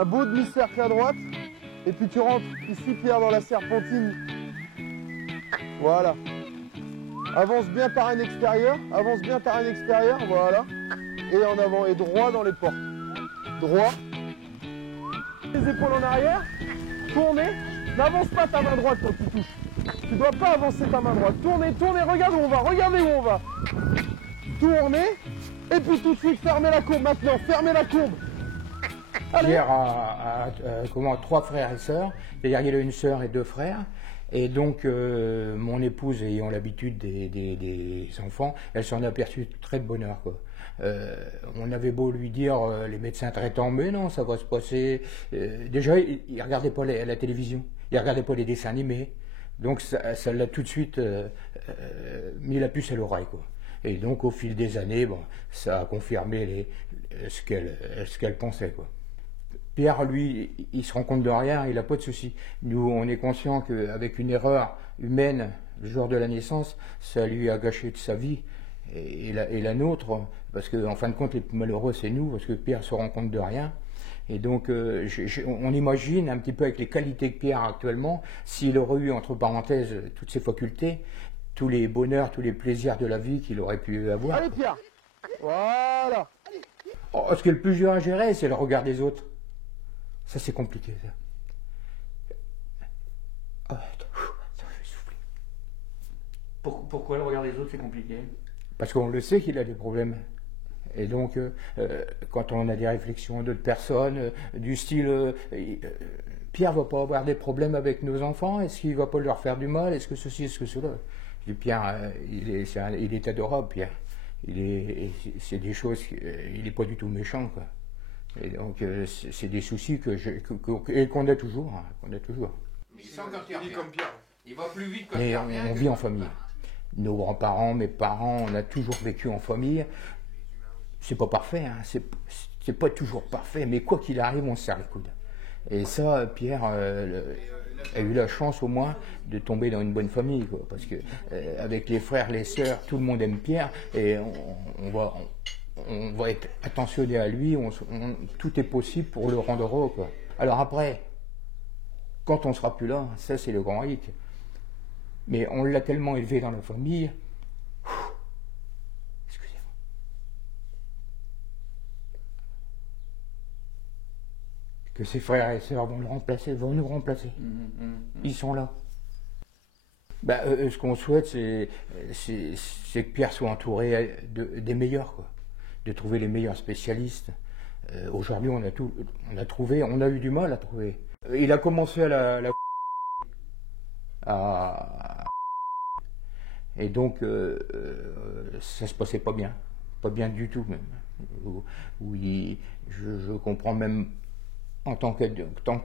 un beau demi-cercle à droite. Et puis tu rentres ici, Pierre, dans la serpentine. Voilà. Avance bien par un extérieur, voilà. Et en avant, et droit dans les portes. Droit. Les épaules en arrière, tournez. N'avance pas ta main droite quand tu touches. Tu dois pas avancer ta main droite. Tournez, tournez, regarde où on va, regardez où on va. Tournez, et puis tout de suite, fermez la courbe maintenant, fermez la courbe. Pierre a comment, 3 frères et sœurs, c'est-à-dire qu'il a une sœur et 2 frères. Et donc, mon épouse ayant l'habitude des enfants, elle s'en est aperçue très de bonheur, quoi. On avait beau lui dire, les médecins traitants, mais non, ça va se passer. Déjà, il ne regardait pas la télévision, il ne regardait pas les dessins animés. Donc, ça l'a tout de suite mis la puce à l'oreille, quoi. Et donc, au fil des années, bon, ça a confirmé ce qu'elle pensait, quoi. Pierre, lui, il se rend compte de rien, il n'a pas de souci. Nous, on est conscient qu'avec une erreur humaine, le jour de la naissance, ça lui a gâché de sa vie et la nôtre, parce qu'en fin de compte, les plus malheureux, c'est nous, parce que Pierre se rend compte de rien. Et donc, on imagine un petit peu avec les qualités que Pierre a actuellement, s'il aurait eu, entre parenthèses, toutes ses facultés, tous les bonheurs, tous les plaisirs de la vie qu'il aurait pu avoir. Allez, Pierre. Voilà. Oh, ce qui est le plus dur à gérer, c'est le regard des autres. Ça, c'est compliqué, ça. Oh, attends, ça va souffler. Pourquoi le regard des autres, c'est compliqué? Parce qu'on le sait qu'il a des problèmes. Et donc, quand on a des réflexions d'autres personnes, du style, Pierre va pas avoir des problèmes avec nos enfants, est-ce qu'il va pas leur faire du mal, est-ce que ceci, est-ce que cela? Je dis, Pierre, il est adorable, Pierre. C'est des choses, il n'est pas du tout méchant, quoi. Et donc, c'est des soucis qu'on a toujours. Hein, qu'on a toujours. Mais c'est encore Pierre. Comme Pierre. Il va plus vite que Mais Pierre. on vit en famille. Nos grands-parents, mes parents, on a toujours vécu en famille. C'est pas parfait, hein, c'est pas toujours parfait, mais quoi qu'il arrive, on se serre les coudes. Et ça, Pierre a eu la chance au moins de tomber dans une bonne famille, quoi, parce que avec les frères, les sœurs, tout le monde aime Pierre, et on va être attentionné à lui, tout est possible pour le rendre heureux, quoi. Alors après, quand on sera plus là, ça c'est le grand hic. Mais on l'a tellement élevé dans la famille, excusez-moi, que ses frères et sœurs vont le remplacer, vont nous remplacer. Ils sont là. Ben, ce qu'on souhaite, c'est que Pierre soit entouré des meilleurs, quoi. De trouver les meilleurs spécialistes. Aujourd'hui, on a trouvé, on a eu du mal à trouver. Il a commencé et donc ça se passait pas bien du tout même. Je comprends même en tant que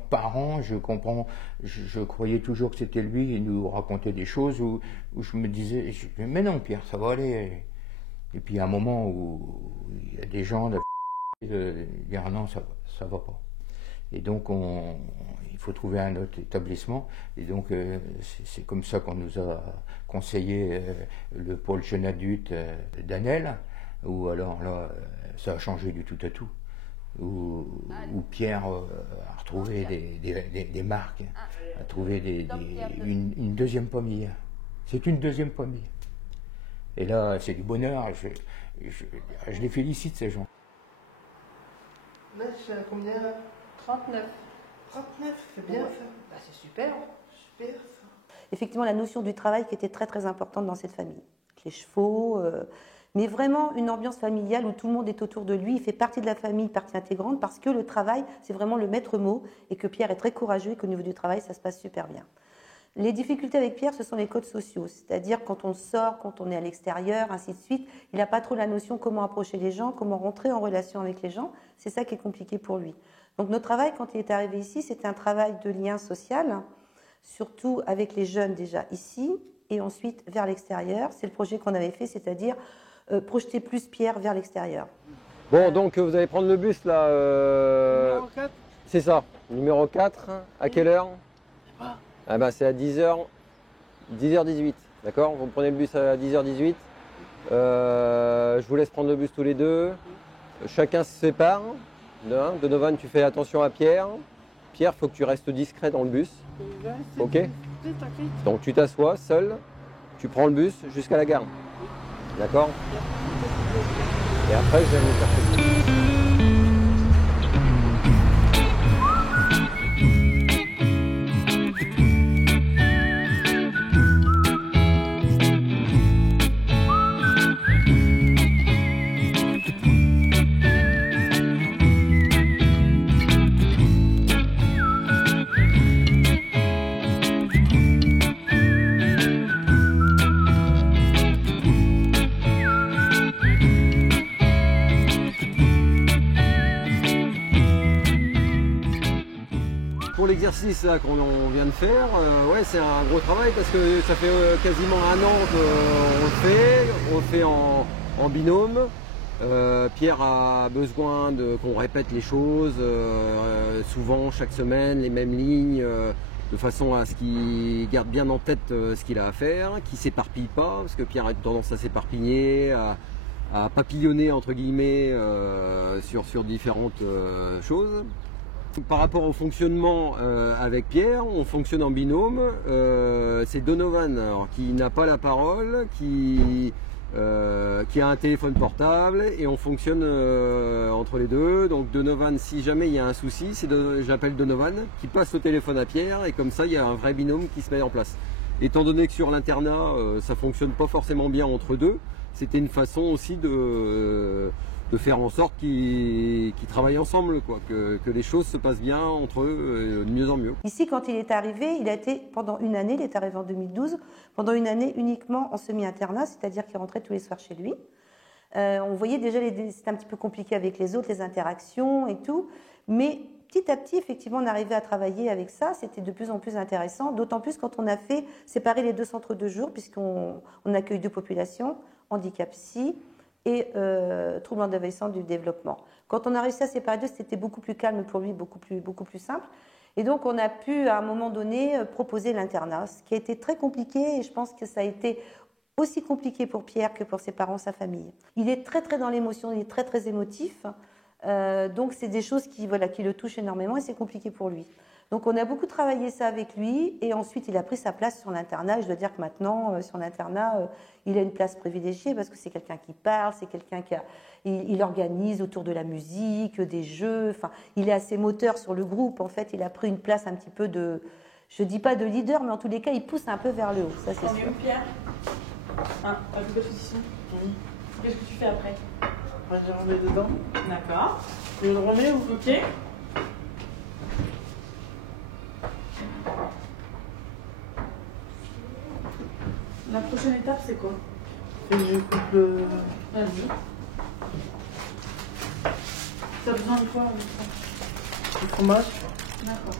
parent, je croyais toujours que c'était lui qui nous racontait des choses où je me disais, mais non Pierre, ça va aller. Et puis à un moment où il y a des gens dire non, ça va pas. Et donc il faut trouver un autre établissement. Et donc c'est comme ça qu'on nous a conseillé le pôle jeune adulte d'Anel, où alors là ça a changé du tout à tout. Où Pierre a retrouvé des marques, a trouvé une deuxième famille. C'est une deuxième famille. Et là, c'est du bonheur. Je les félicite, ces gens. Là, je suis à combien? 39. 39, c'est bien ça. Bah, c'est super. Super ça. Effectivement, la notion du travail qui était très très importante dans cette famille. Les chevaux, mais vraiment une ambiance familiale où tout le monde est autour de lui. Il fait partie de la famille, partie intégrante, parce que le travail, c'est vraiment le maître mot et que Pierre est très courageux et qu'au niveau du travail, ça se passe super bien. Les difficultés avec Pierre, ce sont les codes sociaux, c'est-à-dire quand on sort, quand on est à l'extérieur, ainsi de suite. Il n'a pas trop la notion comment approcher les gens, comment rentrer en relation avec les gens. C'est ça qui est compliqué pour lui. Donc notre travail, quand il est arrivé ici, c'était un travail de lien social, surtout avec les jeunes déjà ici, et ensuite vers l'extérieur. C'est le projet qu'on avait fait, c'est-à-dire projeter plus Pierre vers l'extérieur. Bon, donc vous allez prendre le bus là. Numéro 4. C'est ça, numéro 4. À quelle heure? Ah bah, c'est à 10h, 10h18, d'accord? Vous prenez le bus à 10h18. Je vous laisse prendre le bus tous les deux. Chacun se sépare. Donovan, tu fais attention à Pierre. Pierre, il faut que tu restes discret dans le bus. Ok? Donc tu t'assois seul, tu prends le bus jusqu'à la gare. D'accord? Et après, je viens vous chercher. Pour l'exercice là qu'on vient de faire, ouais, c'est un gros travail parce que ça fait quasiment un an qu'on le fait en binôme. Pierre a besoin qu'on répète les choses, souvent chaque semaine, les mêmes lignes, de façon à ce qu'il garde bien en tête ce qu'il a à faire, qu'il ne s'éparpille pas, parce que Pierre a tendance à s'éparpiller, à papillonner entre guillemets sur différentes choses. Par rapport au fonctionnement avec Pierre, on fonctionne en binôme. C'est Donovan qui n'a pas la parole, qui a un téléphone portable et on fonctionne entre les deux. Donc Donovan, si jamais il y a un souci, j'appelle Donovan qui passe le téléphone à Pierre et comme ça il y a un vrai binôme qui se met en place. Étant donné que sur l'internat ça fonctionne pas forcément bien entre deux, c'était une façon aussi de faire en sorte qu'ils travaillent ensemble, quoi, que les choses se passent bien entre eux de mieux en mieux. Ici, quand il est arrivé, il a été pendant une année, il est arrivé en 2012, pendant une année uniquement en semi-internat, c'est-à-dire qu'il rentrait tous les soirs chez lui. On voyait déjà, c'était un petit peu compliqué avec les autres, les interactions et tout, mais petit à petit, effectivement, on arrivait à travailler avec ça, c'était de plus en plus intéressant, d'autant plus quand on a fait séparer les deux centres de jour, puisqu'on accueille deux populations, handicap psy, et troubles envahissants du développement. Quand on a réussi à séparer deux, c'était beaucoup plus calme pour lui, beaucoup plus simple. Et donc, on a pu, à un moment donné, proposer l'internat, ce qui a été très compliqué, et je pense que ça a été aussi compliqué pour Pierre que pour ses parents, sa famille. Il est très dans l'émotion, il est très émotif, donc c'est des choses qui le touchent énormément, et c'est compliqué pour lui. Donc on a beaucoup travaillé ça avec lui et ensuite il a pris sa place sur l'internat. Je dois dire que maintenant, sur l'internat, il a une place privilégiée parce que c'est quelqu'un qui parle, c'est quelqu'un il organise autour de la musique, des jeux. Enfin, il est assez moteur sur le groupe. En fait, il a pris une place un petit peu de, je dis pas de leader, mais en tous les cas, il pousse un peu vers le haut. Ça, c'est sûr. Pierre, t'as vu la position? Oui. Qu'est-ce que tu fais après? Moi, je remets dedans. D'accord. Je le remets ou... Ok. La prochaine étape, c'est quoi? Et je coupe le... Vas-y. T'as besoin de quoi? le fromage. D'accord.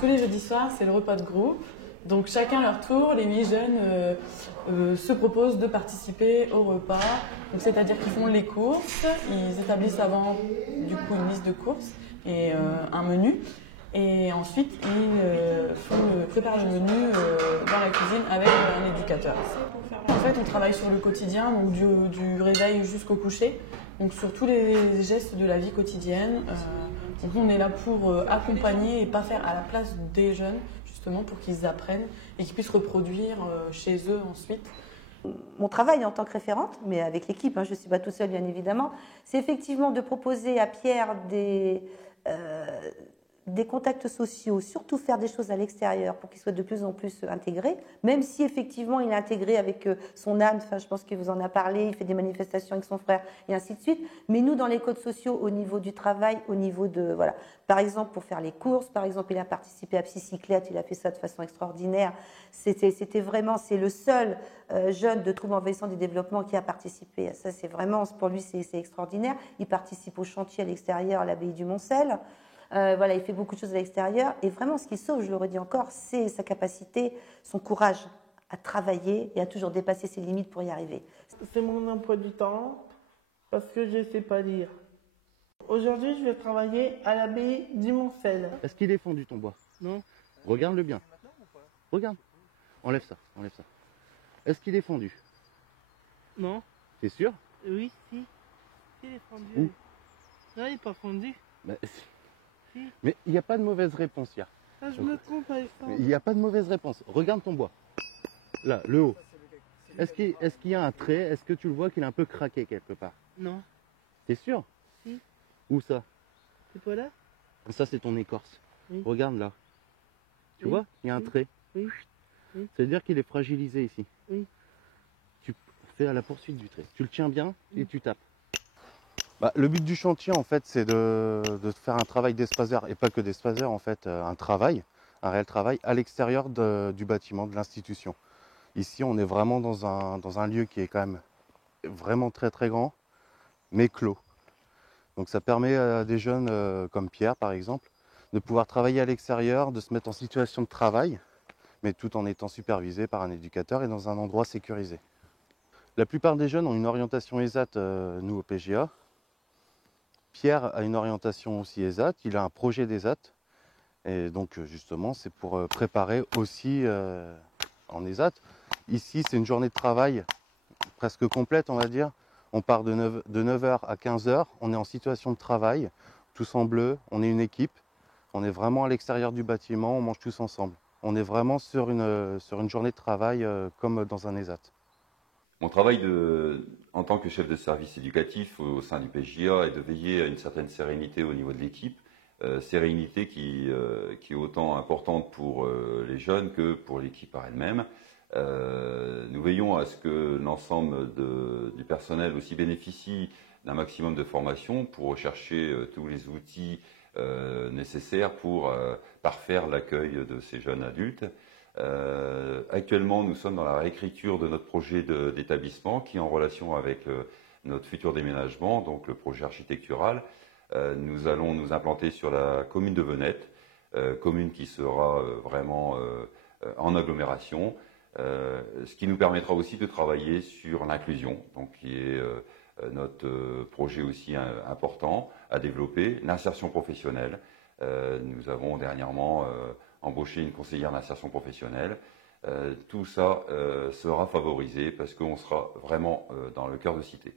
Tous les jeudis soirs, c'est le repas de groupe. Donc chacun leur tour, les 8 jeunes se proposent de participer au repas. C'est-à-dire qu'ils font les courses, ils établissent avant du coup une liste de courses et un menu. Et ensuite, ils préparent le menu dans la cuisine avec un éducateur. En fait, on travaille sur le quotidien, donc du réveil jusqu'au coucher, donc sur tous les gestes de la vie quotidienne. Donc on est là pour accompagner et pas faire à la place des jeunes, justement pour qu'ils apprennent et qu'ils puissent reproduire chez eux ensuite. Mon travail en tant que référente, mais avec l'équipe, je ne suis pas toute seule bien évidemment, c'est effectivement de proposer à Pierre des contacts sociaux, surtout faire des choses à l'extérieur pour qu'il soit de plus en plus intégré, même si effectivement il est intégré avec son âme, je pense qu'il vous en a parlé, il fait des manifestations avec son frère et ainsi de suite, mais nous dans les codes sociaux, au niveau du travail, au niveau de, voilà, par exemple pour faire les courses, par exemple il a participé à Psycyclette, il a fait ça de façon extraordinaire, c'était vraiment, c'est le seul jeune de troubles envahissants du développement qui a participé, ça c'est vraiment, pour lui c'est extraordinaire, il participe au chantier à l'extérieur à l'abbaye du Moncel. Voilà, il fait beaucoup de choses à l'extérieur et vraiment ce qui sauve, je le redis encore, c'est sa capacité, son courage à travailler et à toujours dépasser ses limites pour y arriver. C'est mon emploi du temps parce que je ne sais pas lire. Aujourd'hui, je vais travailler à l'abbaye du Moncel. Est-ce qu'il est fondu ton bois? Non. Regarde-le bien. Regarde. Enlève ça, enlève ça. Est-ce qu'il est fondu? Non. T'es sûr? Oui, si. Il est fondu. Où? Là, il n'est pas fondu. Mais il n'y a pas de mauvaise réponse, hier. Ah, je me trompe avec ça. Il n'y a pas de mauvaise réponse. Regarde ton bois. Là, le haut. Est-ce qu'il y a un trait? Est-ce que tu le vois qu'il est un peu craqué quelque part? Non. T'es sûr? Si. Où ça? C'est pas là? Ça, c'est ton écorce. Oui. Regarde là. Tu Oui. vois? Il y a un Oui. trait. Oui. Oui. Ça veut dire qu'il est fragilisé ici. Oui. Tu fais à la poursuite du trait. Tu le tiens bien et tu tapes. Bah, le but du chantier, en fait, c'est de faire un travail d'espaceur, et pas que d'espaceur, en fait, un réel travail à l'extérieur du bâtiment, de l'institution. Ici, on est vraiment dans un lieu qui est quand même vraiment très très grand, mais clos. Donc ça permet à des jeunes comme Pierre, par exemple, de pouvoir travailler à l'extérieur, de se mettre en situation de travail, mais tout en étant supervisé par un éducateur et dans un endroit sécurisé. La plupart des jeunes ont une orientation ESAT, nous au PGA. Pierre a une orientation aussi ESAT, il a un projet d'ESAT. Et donc justement, c'est pour préparer aussi en ESAT. Ici, c'est une journée de travail presque complète, on va dire. On part de 9h à 15h, on est en situation de travail, tous en bleu, on est une équipe. On est vraiment à l'extérieur du bâtiment, on mange tous ensemble. On est vraiment sur une journée de travail comme dans un ESAT. Mon travail en tant que chef de service éducatif au sein du PJA est de veiller à une certaine sérénité au niveau de l'équipe, sérénité qui est autant importante pour les jeunes que pour l'équipe par elle-même. Nous veillons à ce que l'ensemble du personnel aussi bénéficie d'un maximum de formation pour rechercher tous les outils nécessaires pour parfaire l'accueil de ces jeunes adultes. Actuellement, nous sommes dans la réécriture de notre projet d'établissement qui est en relation avec notre futur déménagement, donc le projet architectural. Nous allons nous implanter sur la commune de Venette, commune qui sera vraiment en agglomération, ce qui nous permettra aussi de travailler sur l'inclusion, donc qui est notre projet aussi important à développer, l'insertion professionnelle. Nous avons dernièrement embaucher une conseillère d'insertion professionnelle. Tout ça sera favorisé parce qu'on sera vraiment dans le cœur de cité.